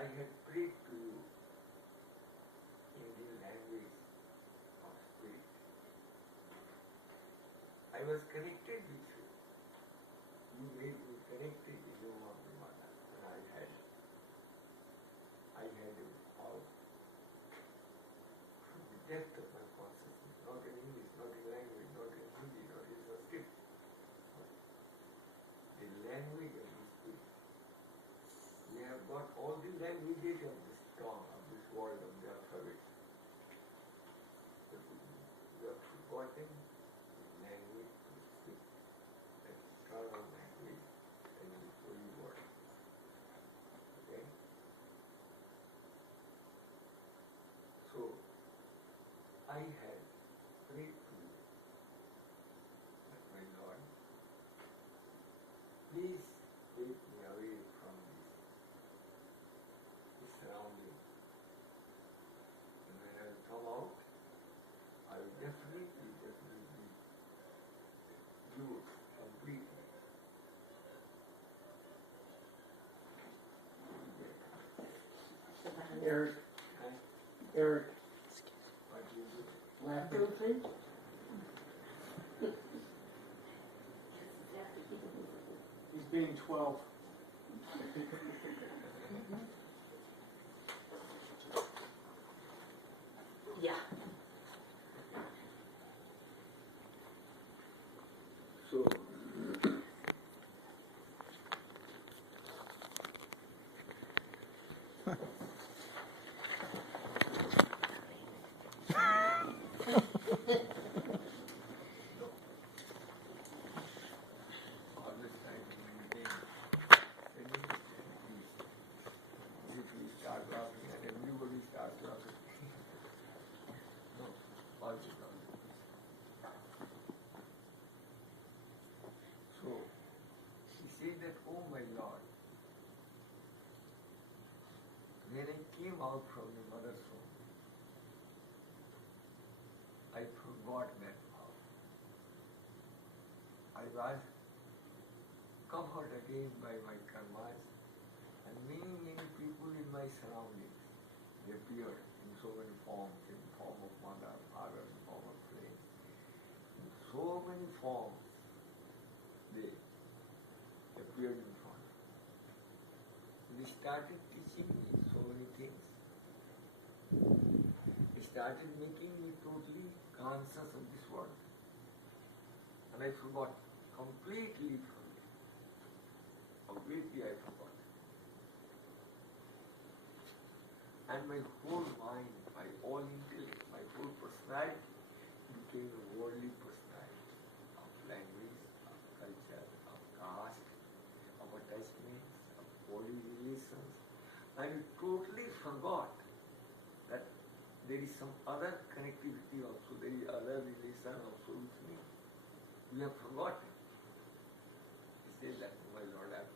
I had prayed to you in the language of spirit. I was connected with you. You made me connected with you, Mahatma, and I had all from the depth of my consciousness, not in English, not in language, not in Hindi, not in Sanskrit. The language of the spirit. We have got all the languages of this tongue, of this world, of the alphabet. But we have forgotten the language of the spirit, that eternal language and the holy word. Okay? So, I had prayed to you that, my Lord, please take me away from this surrounding. And when I will come out, I will definitely do completely. Eric, What do you do? laughter, please. He's being 12. Yeah. So, always try to maintain if we start laughing and everybody starts laughing. No, always laughing. So, he said that, oh my Lord, when I came out from the mother's womb, I forgot that vow. I was covered again by my karmas, and many people in my surroundings, they appeared in so many forms, in the form of mother, father, in the form of friends, in so many forms, they appeared in front. They started teaching me so many things. They started making me totally conscious of this world. And I forgot, completely forgot. Completely I forgot. And my whole mind, my whole intellect, my whole personality became a worldly personality of language, of culture, of caste, of attachments, of body relations. And I totally forgot that there is some other connectivity also, there is other relation also with me. We have forgotten. He says that, my Lord, I'm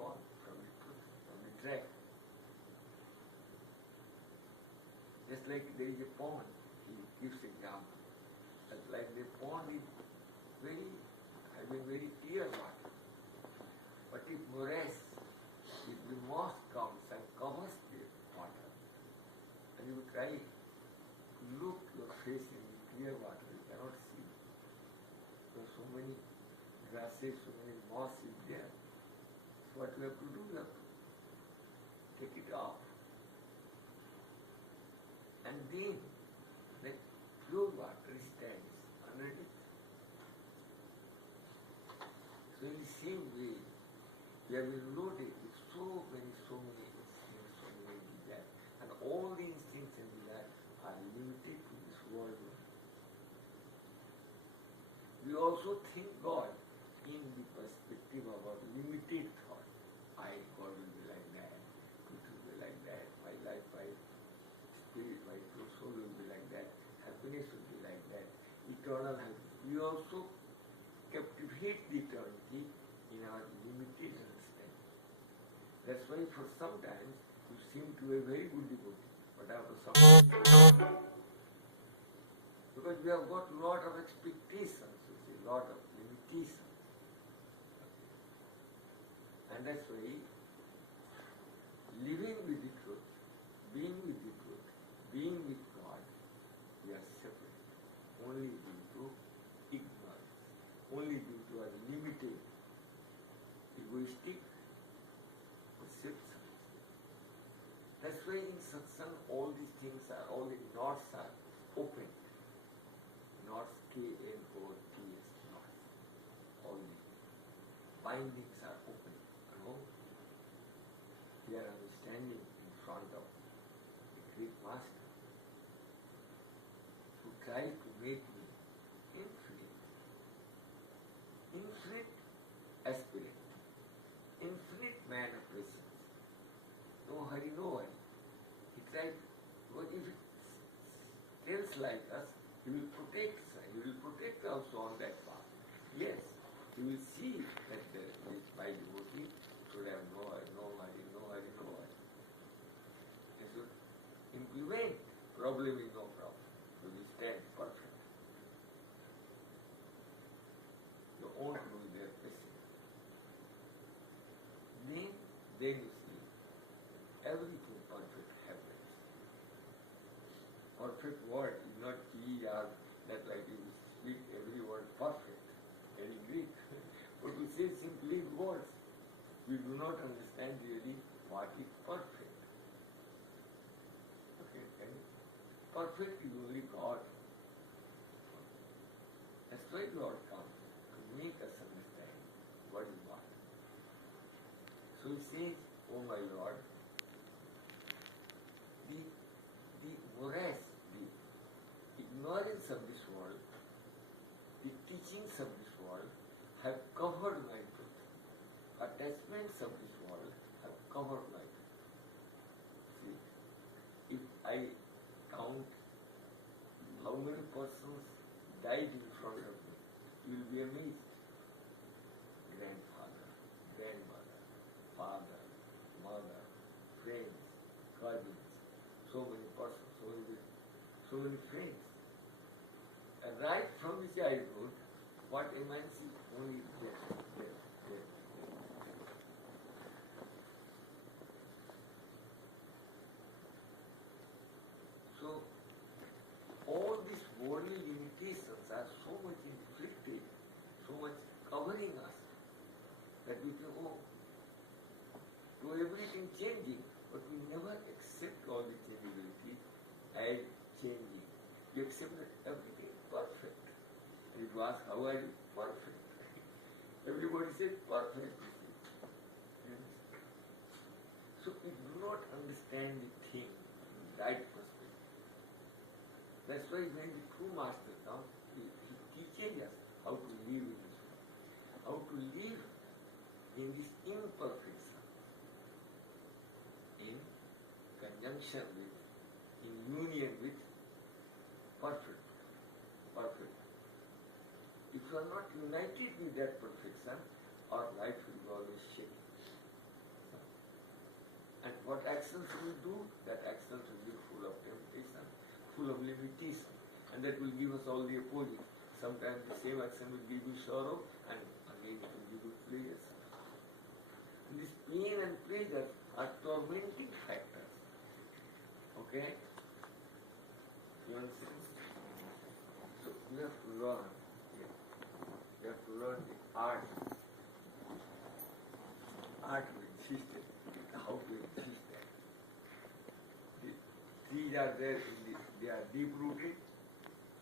gone from the truth, from the track. Just like there is a pond, he gives example. That like the pond is having very clear water. But if morass, if the moss comes and covers the water, and you try to look your face in the clear water, you cannot see. There are so many grasses, so many moss is there. So what we have to do, we have to take it off. And then the pure water stands underneath. So in the same way, we have been loaded with so many instincts, so many desires. And all the instincts and desires are limited to this world. We also think God in the perspective of our limited thought. God will be like that, it will be like that, my life, my spirit, my soul will be like that, happiness will be like that, eternal happiness. We also captivate the eternity in our limited understanding. That's why for sometimes you seem to be a very good devotee, but after some time, because we have got a lot of expectations, you see, a lot of limitations. And that's why living with the truth, being with the truth, being with God, we are separate. Only due to ignorance, only due to our limited, egoistic perceptions. That's why in satsang all these things are, all the knots are open. Knots, K-N-O-T-S, knots. All the bindings are open. You know? Here I am standing in front of the great master who tried to make me infinite, infinite aspirant, infinite man of presence. No hurry, no worry. He tried, because if it tells like us, he will protect us. He will protect also on that path. Yes, he will see that my devotee should have no hurry, no hurry, no hurry, no hurry. He should implement problem is no problem. You will stand perfect. You won't lose their patience. Then you see everything perfect happens. Perfect word is not P-R, that like you speak every word perfect, very Greek. But we say simply words. We do not understand really what is perfect. Okay, perfect is only God. That's why Lord comes to make us understand what is what. So he says, oh my Lord, the morass, the ignorance of this world, the teachings of this world have covered my truth. Attachments of this world have covered my truth. See, if I count how many persons died in front of me, you will be amazed. Grandfather, grandmother, father, mother, friends, cousins, so many persons, so many friends. And right from the childhood, what a man sees, only death. So, all these worldly limitations are so much inflicted, so much covering us, that we think, oh, to everything changing, but we never accept all the changeability as changing. We accept that everything is perfect. And you ask, how are you? Perfect. Everybody says perfect. So we do not understand the thing in the right perspective. That's why when the true master comes, he teaches us how to live in this world, how to live in this imperfection, in conjunction with, in union with perfect. If you are not united with that perfection, our life will be always shaky. And what actions we do, that actions will be full of temptation, full of limitation, and that will give us all the opposite. Sometimes the same action will give you sorrow, and again it will give you pleasure. And this pain and pleasure are tormenting factors. Okay? You understand? So you have to learn. You have to learn the art to exist, how to exist. The trees are there, they are deep rooted.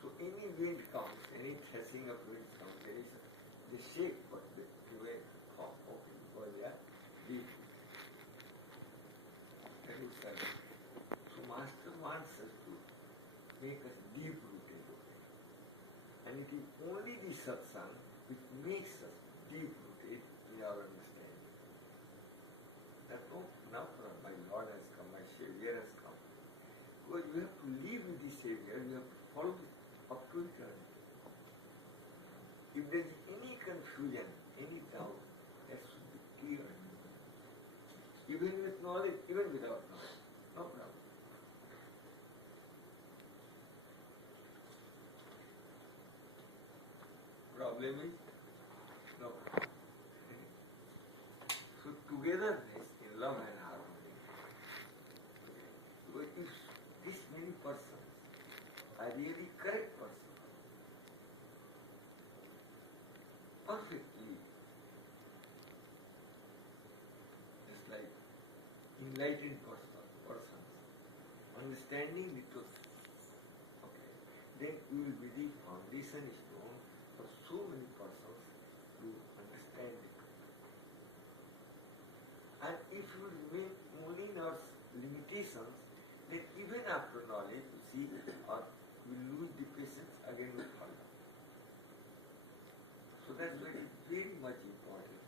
So any wind comes, any threshing of wind comes, they shake, but they remain calm, okay, because they are deep. That is service. So Master wants us to make us deep rooted. And it is only the satsang which makes us deep rooted in our understanding. That now my Lord has come, my Savior has come. Because you have to live with the Savior, you have to follow up to eternity. If there is any confusion, any doubt, that should be clear. Even with knowledge, even without knowledge, no problem. Problem is no problem. So togetherness in love and harmony enlightened persons, understanding the truth. Okay. Then you will be the foundation stone for so many persons to understand it. And if you remain only in our limitations, then even after knowledge, you see, we lose the patience, again we fall down. So that's why it is very much important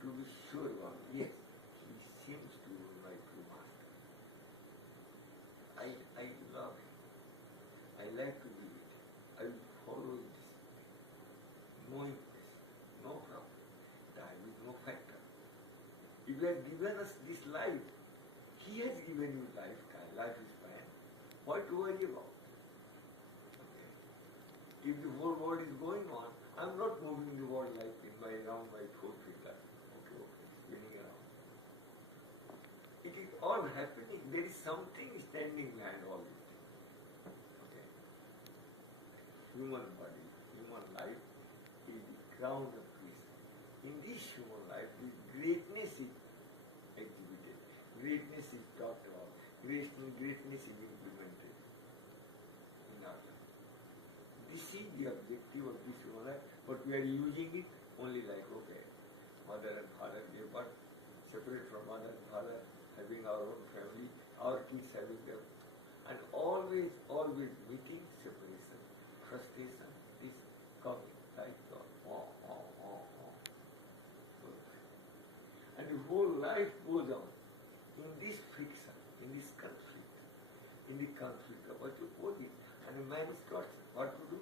to be sure about, yes, he seems to be my true master. I love him. I like to be it. I will follow this, knowing this, no problem. Die with no factor. If he has given us this life, he has given you lifetime, life is fine. What to worry about? Okay. If the whole world is going on, I'm not moving the world like in my around my four finger. Okay, spinning around. It is all happening. There is something standing behind all this. Okay. Human body, human life is the crown of creation. In this human life, the greatness is exhibited. Greatness is talked about. Greatness is implemented in our life. This is the objective of this human life, but we are using it only like, okay, mother and father gave birth, separate from mother and father, having our own family, our kids having their, and always meeting separation, frustration is coming like that. And the whole life goes on in this friction, in this conflict, in the conflict of what you put it. And a man is taught what to do.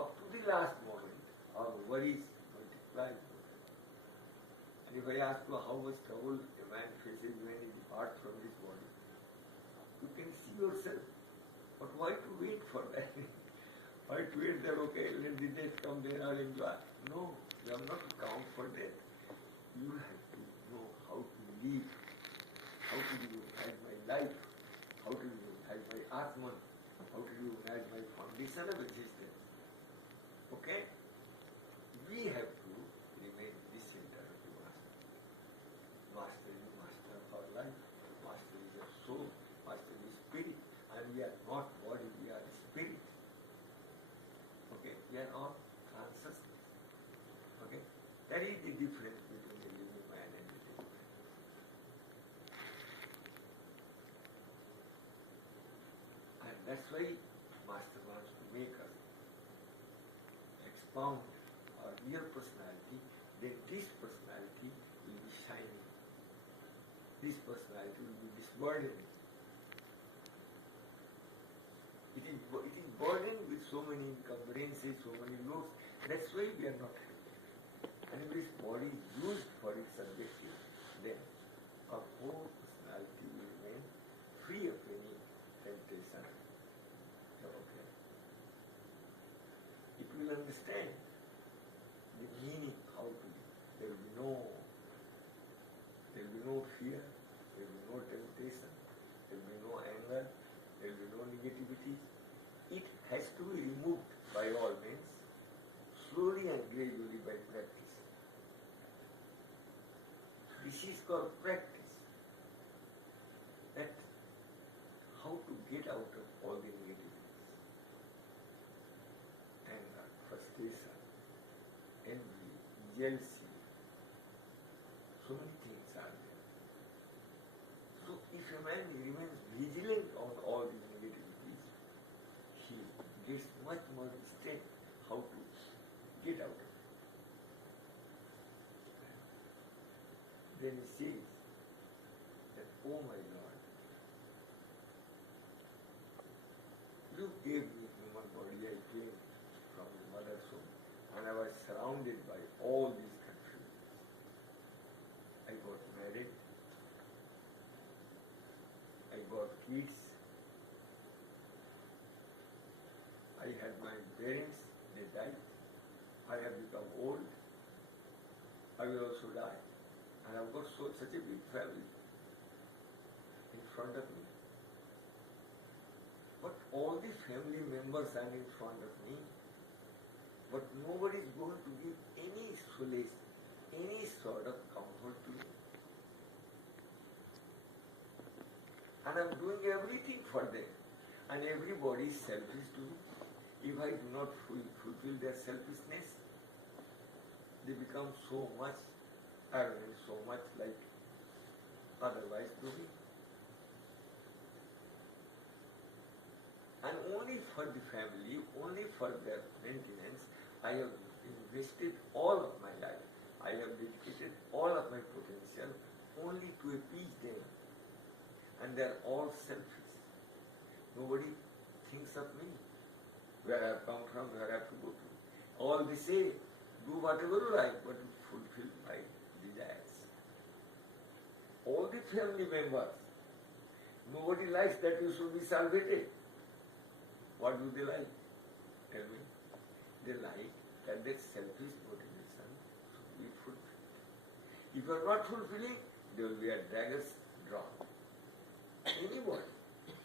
Up to the last moment, our worries multiply. And if I ask you how much trouble a man faces when he departs from this body, you can see yourself. But why to wait for that? Why to wait that, okay, let the death come, then I'll enjoy? No, you have not to count for death. You have to know how to live, how to recognize my life, how to recognize my Atman, how to recognize my foundation of existence. Okay? We have to remain the center of the Master. Master is the master of our life. Master is our soul. Master is spirit. And we are not body, we are spirit. Okay? We are all consciousness. Okay? That is the difference between the living man and the dead man. And that's why Master wants to make us expound our real personality, then this personality will be shining. This personality will be disburdened. It is burdened with so many encumbrances, so many loads. That's why we are not happy. And if this body is used for its objective, then our whole personality will remain free of any temptation. Okay. It will understand the meaning, how to live. There will be no fear, there will be no temptation, there will be no anger, there will be no negativity. It has to be removed by all means, slowly and gradually by practice. This is called practice. That how to get out of all the negativities. Anger, frustration, envy, jealousy. So many things are there. So if a man remains vigilant on all these negativities, he gets much more strength how to get out of it. Then he says that, oh my Lord, you gave me human body, I came from the mother's womb, and I was surrounded by all these confusions. I got married, I got kids, I had my parents, they died, I have become old, I will also die. And I've got such a big family in front of me. But all the family members are in front of me, but nobody is going to give any solace, any sort of comfort to me. and I'm doing everything for them. And everybody is selfish to me. If I do not fulfill their selfishness, they become so much arrogant, so much like otherwise to me. And only for the family, only for their maintenance, I have invested all of my life. I have dedicated all of my potential only to appease them. And they are all selfish. Nobody thinks of me, where I have come from, where I have to go to. All they say, do whatever you like, but fulfill my desires. All the family members, nobody likes that you should be salvated. What do they like? Tell me. They like that their selfish motivation should be fulfilled. If you are not fulfilling, there will be a dagger's drawn. Anybody,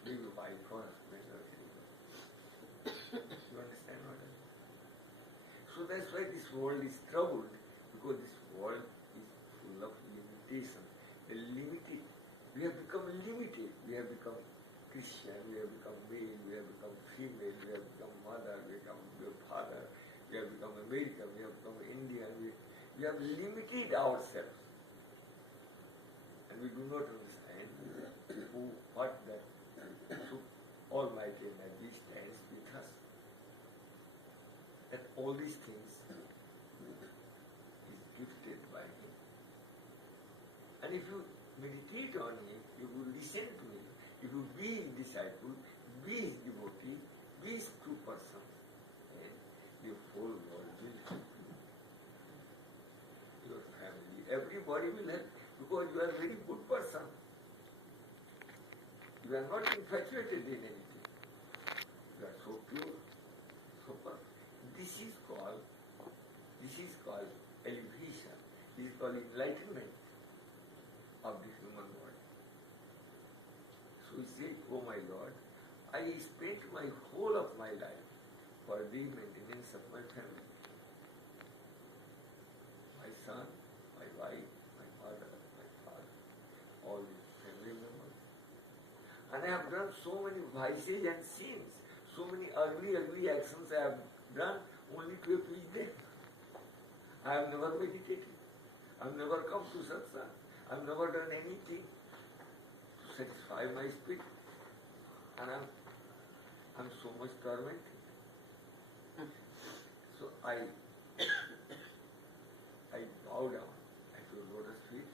be your wife or husband or anybody. You understand what I mean? So that's why this world is troubled, because this world is full of limitation. The limited. We have become limited. We have become Christian, we have become male, we have become female, we have become mother, we have become father, we have become American, we have become Indian. We have limited ourselves. And we do not understand what that Almighty Energy stands with us. That all these things is gifted by Him. And if you meditate on Him, you will listen to Him. If you be His disciple, be His devotee, be His true person, and the whole world will help you. Your family, everybody will help, because you are a very good person. You are not infatuated in anything. You are so pure, so perfect. This is called elevation. This is called enlightenment of the human world. So he said, oh my Lord, I spent my whole of my life for the maintenance of my family. My son, my wife, my mother, my father, all the family members. And I have done so many vices and sins, so many ugly actions I have done only to appease them. I have never meditated. I have never come to satsang. I have never done anything to satisfy my spirit. And I'm so much tormented. So I bow down at your lotus feet,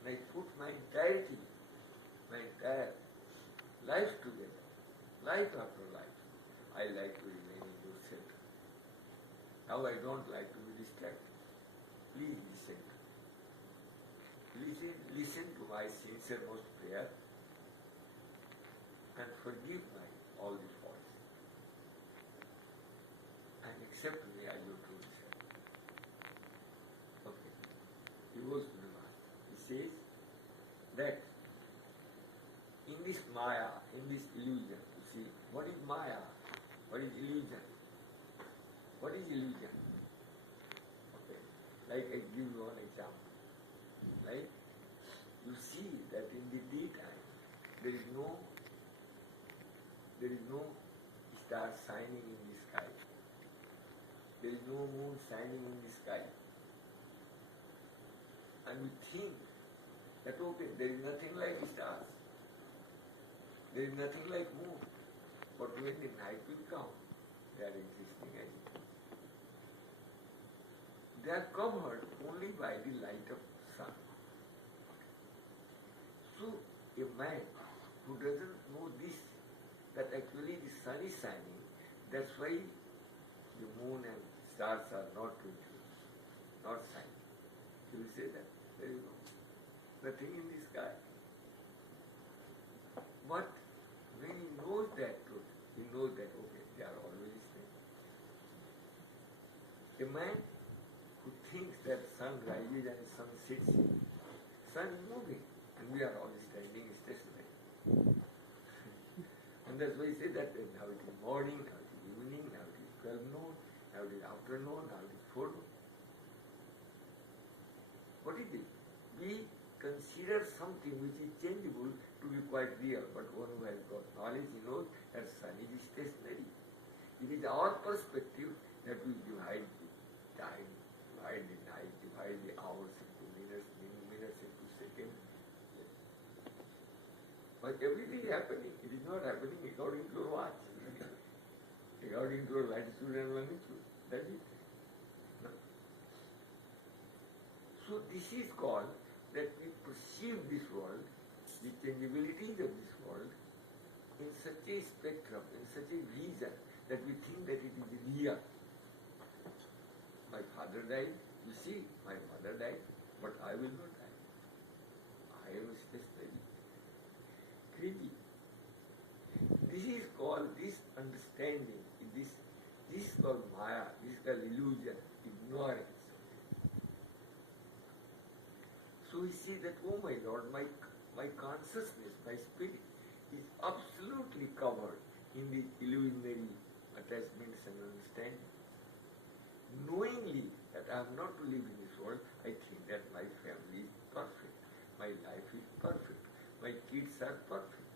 and I put my entirety, my entire life together, life after life. I like to remain in your center. Now I don't like to be distracted. Please listen to me. Listen to my sincerest prayer and forgive my all the faults. And accept me as your true disciple. Okay. He goes to the master. He says that in this Maya, in this illusion, you see, what is Maya? What is illusion? What is illusion? Okay. Like I give you one example. Like you see that in the daytime there is no star shining in the sky. There is no moon shining in the sky. And we think that okay, there is nothing like stars. There is nothing like moon. But when the night will come, they are existing as it is. They are covered only by the light of sun. So a man who doesn't know this, that actually the sun is shining, that's why the moon and stars are not twinkling, not shining. He will say that there is nothing in the sky. But when he knows that truth, he knows that okay, they are always there. A man who thinks that sun rises and sun sets, sun is moving, and we are all standing stationary. And that's why he said that now it is morning, now it is evening, now it is 12 noon, now it is afternoon, now it is 4 noon. What is it? Be considers something which is changeable to be quite real. But one who has got knowledge, he knows that sun is stationary. It is our perspective that we divide the time, divide the night, divide the hours into minutes, minutes into seconds. But everything is happening. It is not happening according to your watch, according to your latitude and longitude. That's it. No? So this is called that we perceive this world, the changeabilities of this world, in such a spectrum, in such a vision, that we think that it is real. My father died, you see, my mother died, but I will not die. I am stationary. Crazy. This is called, this understanding, this is called Maya, this is called illusion, ignorance. So we see that, oh my Lord, my consciousness, my spirit is absolutely covered in the illusionary attachments and understanding. Knowingly that I am not to live in this world, I think that my family is perfect, my life is perfect, my kids are perfect.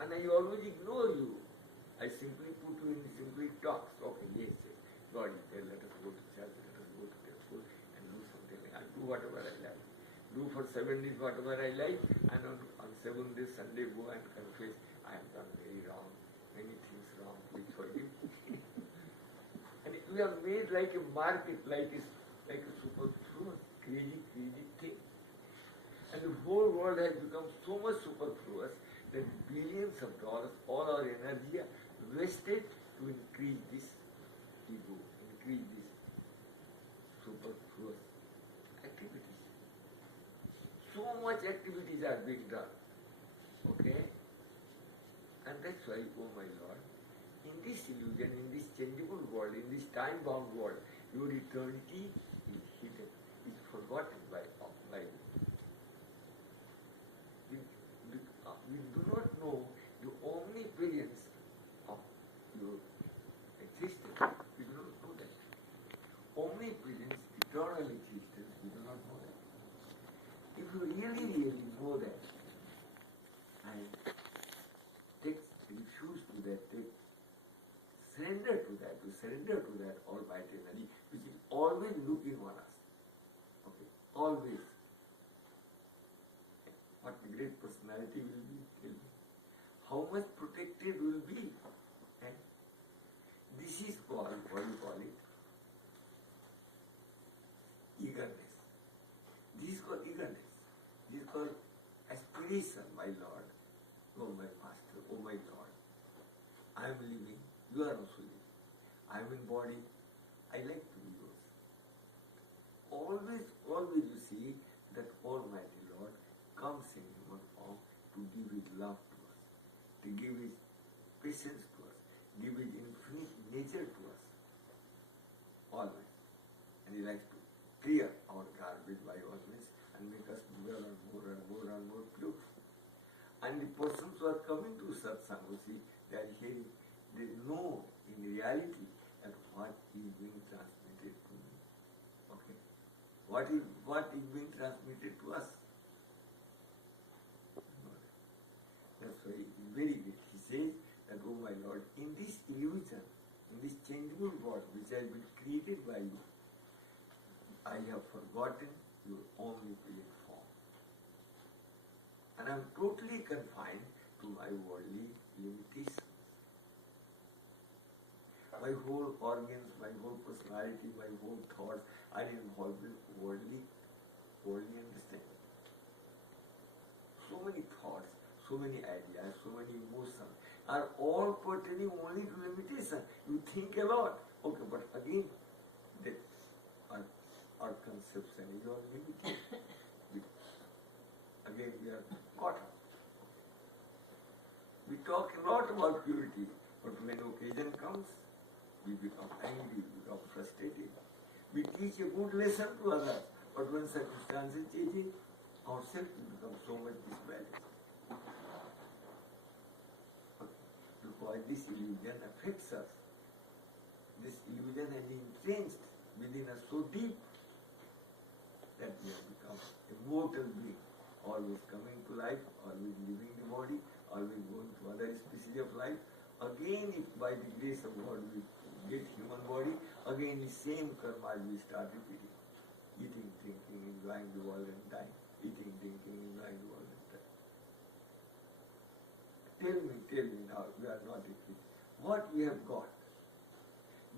And I always ignore you. I simply put you in simply talks. Okay, yes, God is there, let us go to church, let us go to temple and do something. I'll do whatever I like. Do for 7 days whatever I like, and on 7th day, Sunday, go and confess, I have done very wrong, many things wrong, please forgive me. And we are made like a market, like a superfluous, crazy thing. And the whole world has become so much superfluous that billions of dollars, all our energy are wasted to increase this ego, increase this superfluous activities. So much activities are being done. Okay? And that's why, oh my Lord, in this illusion, in this changeable world, in this time-bound world, your eternity is hidden, is forgotten by you. We do not know the omnipresence of your existence. We do not know that. Omnipresence, eternal existence, we do not know that. If you really know that, and take refuge to that, surrender to that almighty energy, which is always looking on us. Okay, always. What the great personality will be, tell me. How much protected will be. And this is called, what do you call it? Eagerness. This is called eagerness. This is called aspiration, my Lord. Oh my Master, oh my Lord. I am living, you are also living. I am in body, I like to be yours. Always you see that Almighty Lord comes in human form to give His love to us, to give His patience to us, give His infinite nature to us. Always. And He likes to clear our garbage by always and make us more and more pure. And the persons who are coming to Satsang, you see, they are hearing, they know in reality that what is being transmitted to me. Okay? What is being transmitted to us? That's why it's very great. He says that, oh my Lord, in this illusion, in this changeable world which has been created by you, I have forgotten your omnipresent form. And I am totally confined to my worldly limitations. My whole organs, my whole personality, my whole thoughts are involved in worldly understanding. So many thoughts, so many ideas, so many emotions are all pertaining only to limitation. You think a lot, okay, but again, our conception is all limited. Again, we are caught up. We talk a lot about purity, but when occasion comes, we become angry, we become frustrated. We teach a good lesson to others, but when circumstances change, ourselves become so much disbalanced. Because this illusion affects us. This illusion has entrenched within us so deep that we have become a a mortal being, always coming to life, always leaving the body, always going to other species of life. Again, if by the grace of God we get human body, again the same karma we start repeating. Eating, drinking, enjoying the world and dying. Eating, drinking, enjoying the world and dying. Tell me now, we are not a kid. What we have got?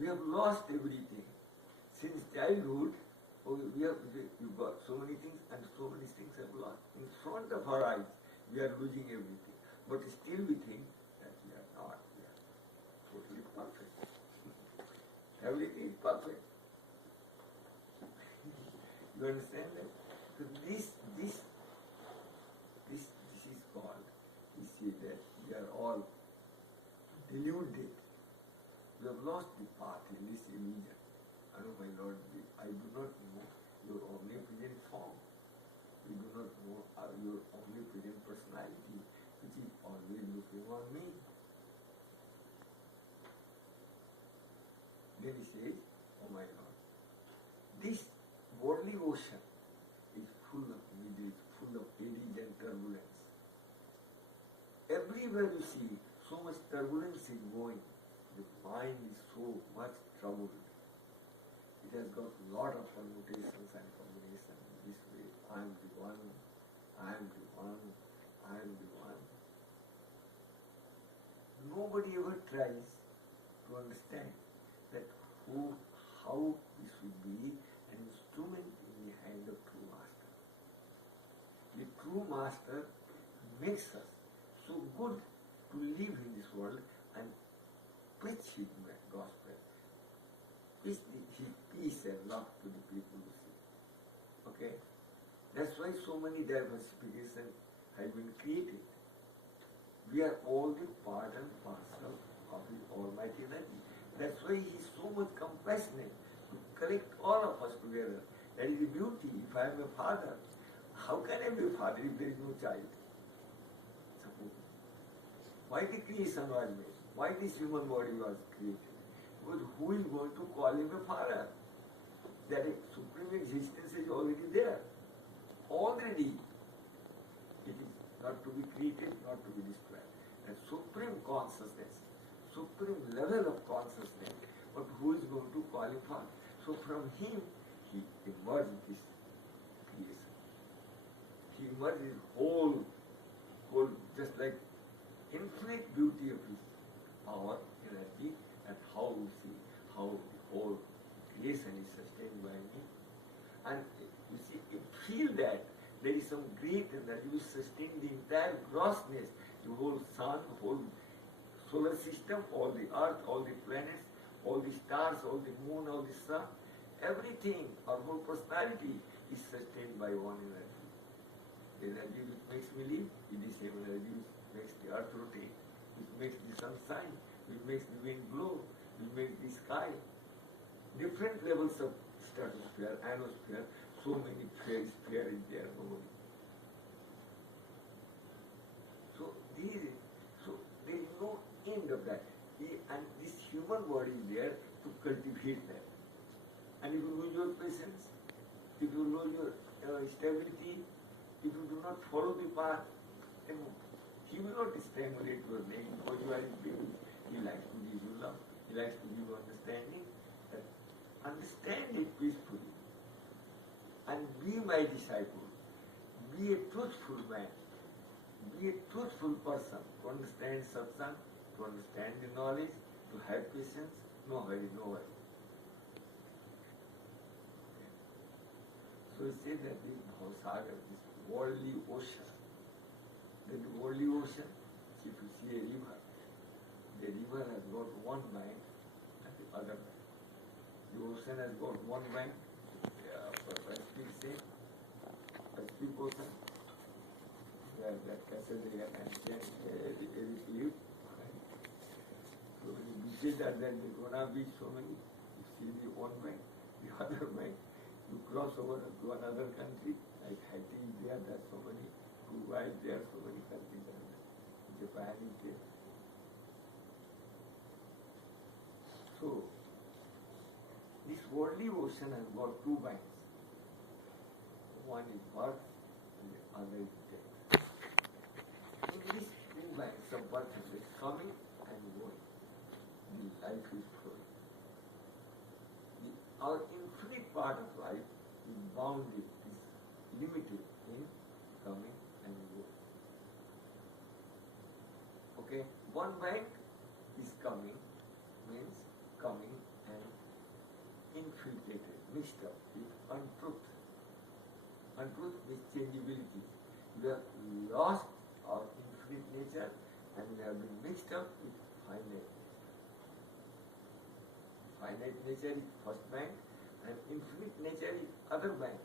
We have lost everything. Since childhood, we've got so many things and so many things have lost. In front of our eyes, we are losing everything. But still we think that we are not. We are totally perfect. Everything is perfect. You understand that? So this is called, we see that we are all deluded. We have lost the path in this illusion. Oh my Lord, I do not know your omnipresent form. We do not know your omnipresent personality, which is always looking on me. Then he says, oh my Lord, this worldly ocean is full of misery, full of eddies and turbulence. Everywhere you see, so much turbulence is going. The mind is so much troubled. It has got a lot of permutations and combinations this way. I am the one, I am the one, I am the one. Nobody ever tries to understand that how this would be an instrument in the hand of true master. The true master makes us so good to live in this world and preach his gospel. His peace and love to the people you see. Okay? That's why so many diversifications have been created. We are all the part and parcel of His Almighty energy. That's why He is so much compassionate to collect all of us together. That is the beauty. If I am a father, how can I be a father if there is no child? Suppose. Why the creation was made? Why this human body was created? Because who is going to call him a father? That supreme existence is already there. Already. It is not to be created, not to be destroyed. And supreme consciousness, supreme level of consciousness. But who is going to call him father? So from him, he emerged this creation. He emerged his whole, just like infinite beauty of his power, energy, and how we see how the whole creation is sustained by me. And you see, you feel that there is some great energy which sustains the entire grossness, the whole sun, whole solar system, all the earth, all the planets, all the stars, all the moon, all the sun, everything, our whole personality is sustained by one energy. The energy which makes me live is the same energy which makes the earth rotate, which makes the sun shine, which makes the wind blow, which makes the sky. Different levels of stratosphere, ionosphere, so many spheres is there normally. So there is no end of that. And this human body is there to cultivate that. And if you lose your patience, if you lose your stability, if you do not follow the path, then he will not stimulate your name because you are his baby. He likes to give you love. He likes to give you understanding. Understand it peacefully. And be my disciple. Be a truthful man. Be a truthful person to understand satsang, to understand the knowledge, to have patience. No hurry, no worry. So he said that this Bhavasagar, this worldly ocean, the worldly ocean, if you see a river, the river has got one bank and the other bank. The ocean has got one bank, Pacific Sea, Pacific Ocean, where that castle there and then the cliff. So when you visit that, then there gonna be so many. You see the one bank, the other bank. You cross over to another country, like Haiti is there, there's so many. Cuba is there, so many countries are there. Japan is there. So, this worldly ocean has got two banks. one is birth and the other is death. In this two lines of birth is coming and going. The life is flowing. Our infinite part of life is bounded, is limited in coming and going. Okay, one bank is coming, means coming and infiltrated, mixed up with untruth. Untruth means changeability. We have lost our infinite nature and we have been mixed up with finite nature. Finite nature is first bank and infinite nature is other bank.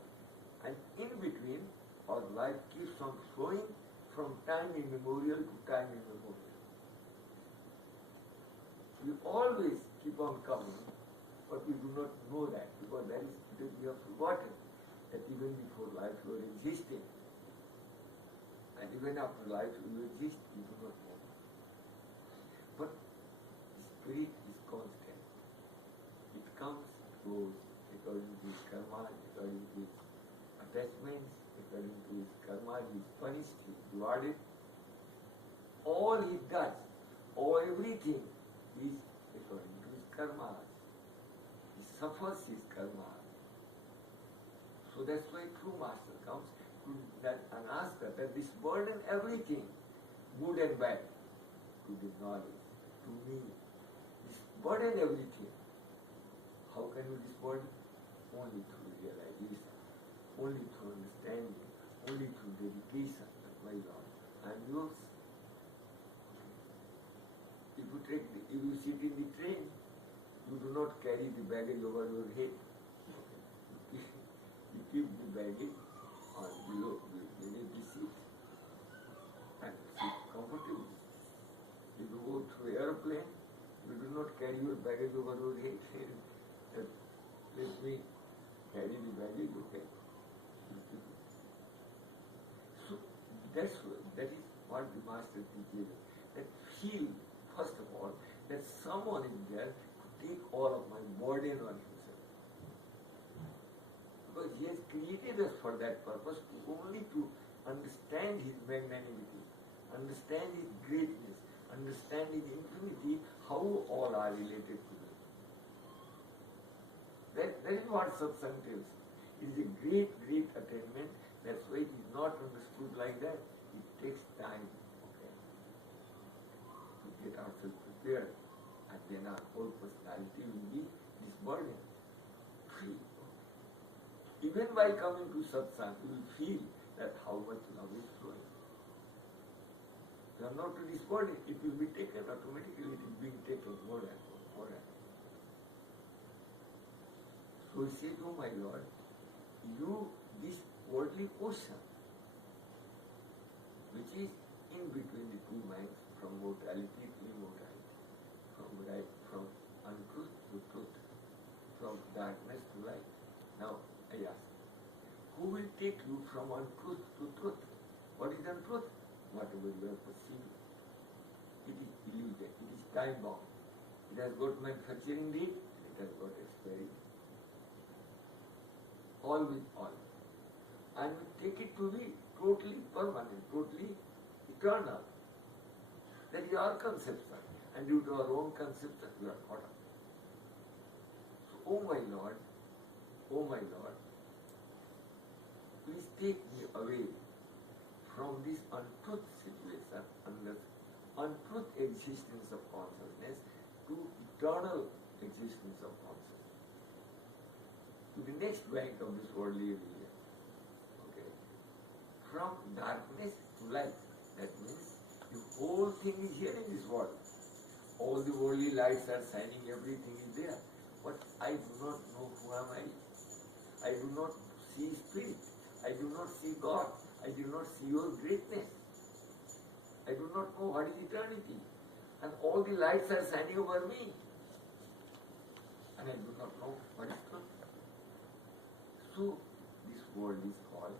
And in between, our life keeps on flowing from time immemorial to time immemorial. We always keep on coming, but we do not know that because we have forgotten that even before life we were existing. And even after life we exist, we do not know. But the spirit is constant. It comes, goes, according to his karma, according to his attachments, according to his karma, he is punished, he is rewarded. All he does, or everything, is according to his karma. He suffers his karma. So that's why true master comes to that and asks that this burden everything, good and bad, to the knowledge, to me. This burden everything. How can we disburden? Only through realization, only through understanding, only through dedication that my Lord, I am yours. If you sit in the train, you do not carry the baggage over your head. You keep the baggage on below beneath the seat and sit comfortably. If you go through airplane, you do not carry your baggage over your head. Let me carry the baggage, okay? So that is what the master teaches. That feel, first of all, that someone is there to take all of my burden on himself. Because he has created us for that purpose, only to understand his magnanimity, understand his greatness, understand his infinity, how all are related to him. That is what satsang tells. It is a great, great attainment. That's why it is not understood like that. It takes time, okay, to get ourselves prepared. And then our whole personality will be disburdened, free. Even by coming to satsang, you will feel that how much love is flowing. You are not to disburden. It will be taken automatically. It is being taken more and more and more. So he said, oh my Lord, this worldly ocean, which is in between the two minds, from mortality to immortality, from untruth to truth, from darkness to light. Now I ask, who will take you from untruth to truth? What is untruth? Whatever you have perceived. It is illusion, it is time bound. It has got manufacturing date, it has got expiry. All with all. And we take it to be totally permanent, totally eternal. That is our conception. And due to our own conception, we are caught up. So, oh my Lord, please take me away from this untruth situation, untruth existence of consciousness, to eternal existence of consciousness. To the next rank of this worldly religion. Okay. From darkness to light. That means the whole thing is here in this world. All the worldly lights are shining, everything is there. But I do not know who am I. I do not see spirit. I do not see God. I do not see your greatness. I do not know what is eternity. And all the lights are shining over me. And I do not know what is truth. So, this world is called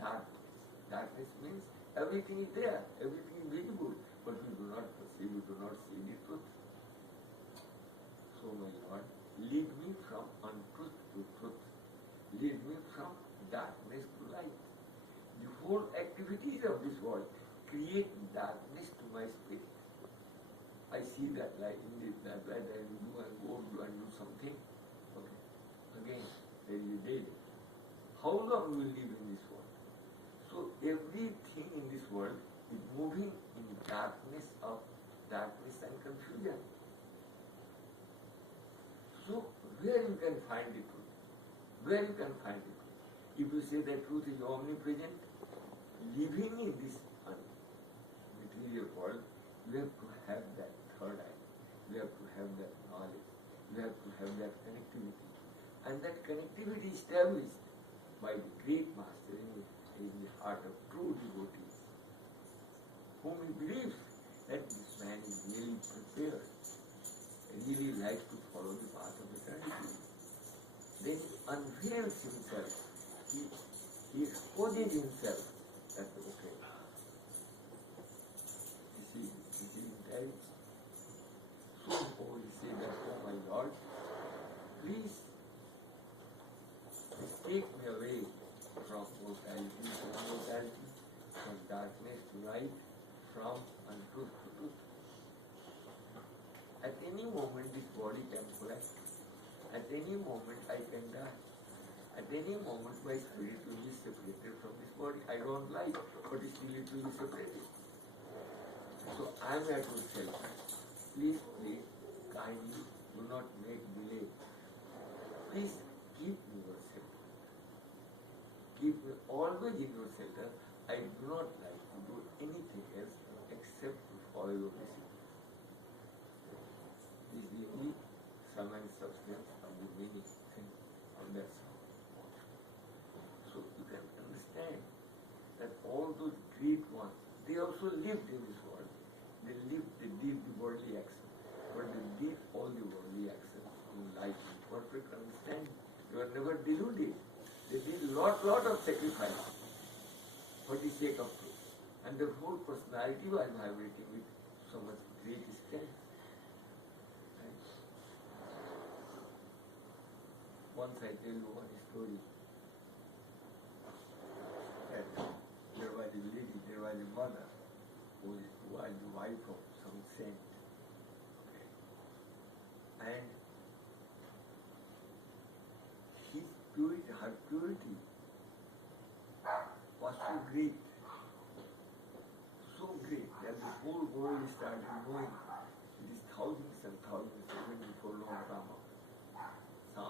darkness. Darkness means everything is there, everything is visible, but we do not perceive, we do not see the truth. So, my Lord, lead me from untruth to truth. Lead me me from darkness to light. The whole activities of this world create darkness to my spirit. I see that light, in that light I will do and do and do something. Okay. Again, there is a day. How long will we live in this world? So everything in this world is moving in darkness and confusion. So where you can find the truth? Where you can find the truth? If you say that truth is omnipresent, living in this material world, you have to have that third eye. You have to have that knowledge. You have to have that connectivity. And that connectivity is established by the great master in the heart of true devotees, whom he believes that this man is really prepared, really likes to follow the path of eternity. Then he unveils himself, he exposes himself that, okay, this is intelligence. So he says that, oh my Lord, please take me away from mortality to immortality, from darkness to light, from untruth to truth. At any moment this body can collapse. At any moment I can die. At any moment my spirit will be separated from this body. I don't like, but still it will be separated. So I am at your self. Please, kindly do not make delay. Please keep me yourself. Keep me always in your shelter. I do not like to do anything else except to follow your discipline. This is the sum and substance of the meaning of that song. So you can understand that all those great ones, they also lived in this world. They did the worldly action, but they did all the worldly action in life in perfect understanding. They were never deluded. They did lot of sacrifice for the sake of truth. And their whole personality was vibrating with so much great strength. And once I tell you one story, that there was a lady, there was a mother who was the wife of some saint. Okay. And her purity was so great that the whole world started knowing it is thousands and thousands even before Lord Rama. So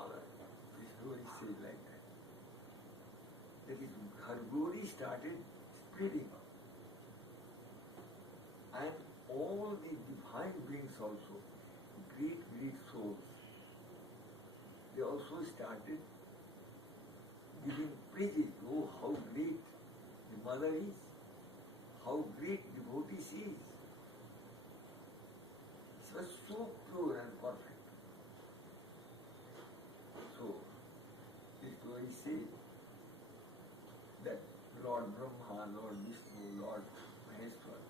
the story says like that. That is, her glory started spreading up. And all the divine beings also, great souls, they also started giving praises. Oh, how great the mother is, how great devotee she is. She was so pure and perfect. So, the story says that Lord Brahma, Lord Vishnu, Lord Maheshwar,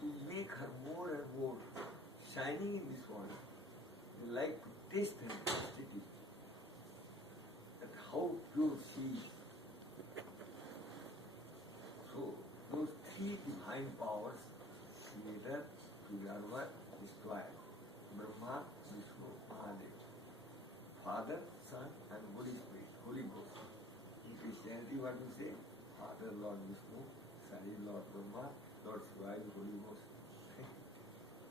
to make her more and more shining in this world, they like to taste and taste it. That how pure she is. So those three divine powers, Creator, Preserver, Destroyer, Brahma, Vishnu, Mahadev, Father, Son, and Holy Spirit, Holy Ghost. In Christianity, what we say? Father, Lord Vishnu, Son is Lord Brahma, Lord Shiva is Holy Ghost.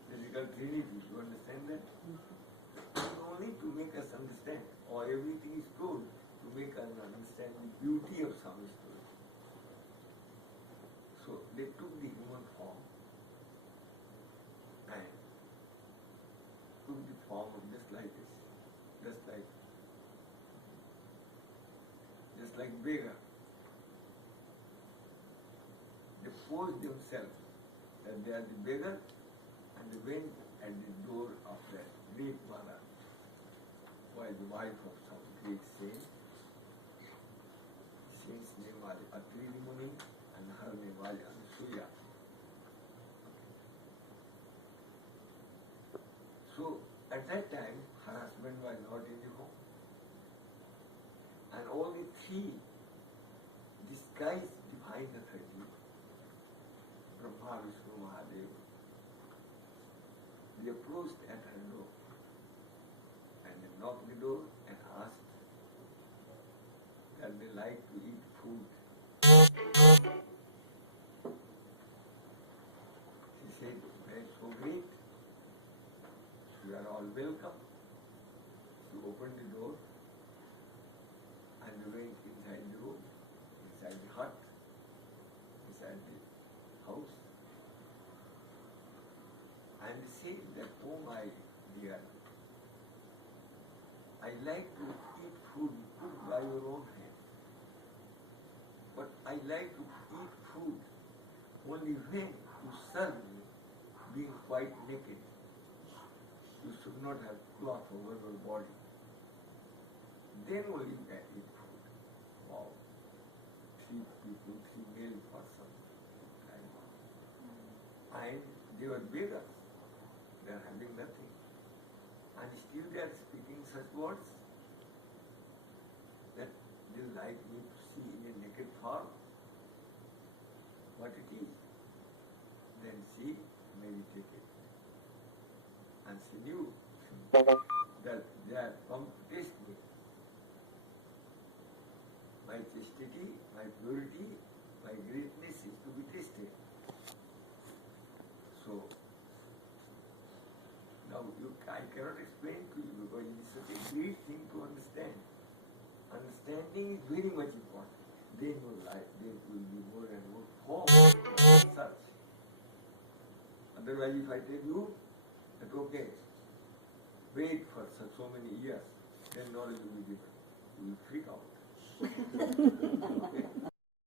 Physical Trinity, you understand that? Only to make us understand, or everything is told to make us understand the beauty of some story. So they took the human form and took the form of just like this, just like beggar. They posed themselves that they are the beggar, and they went at the door of that great mother, who was the wife of some great saint. Saint's name was Atri Muni, and her name was Lucia. So at that time, her husband was not in the home. three disguised divine authority, Brahma, Vishnu, Mahadev, they approached at her door and they knocked the door and asked that they like to eat food. She said, "That's so great. You are all welcome." She opened the door and they went inside the room, inside the hut, inside the house. And said that, "Oh my dear, I like to eat food cooked by your own hand. But I like to eat food only when you serve me being quite naked. You should not have cloth over your body. Then only you can eat food." Wow. Three people, three male persons. And they were beggars. They are having nothing. And still they are speaking such words that they like me to see in a naked form what it is. Then she meditated. And she knew that they have come to test me. My chastity, my purity, my greatness is to be tested. So, now I cannot explain to you because it is such a great thing to understand. Understanding is very much important. Then your life, there will be more and more forms of such. Otherwise, if I tell you that okay, wait for so many years, then knowledge will be given. You will freak out. Okay?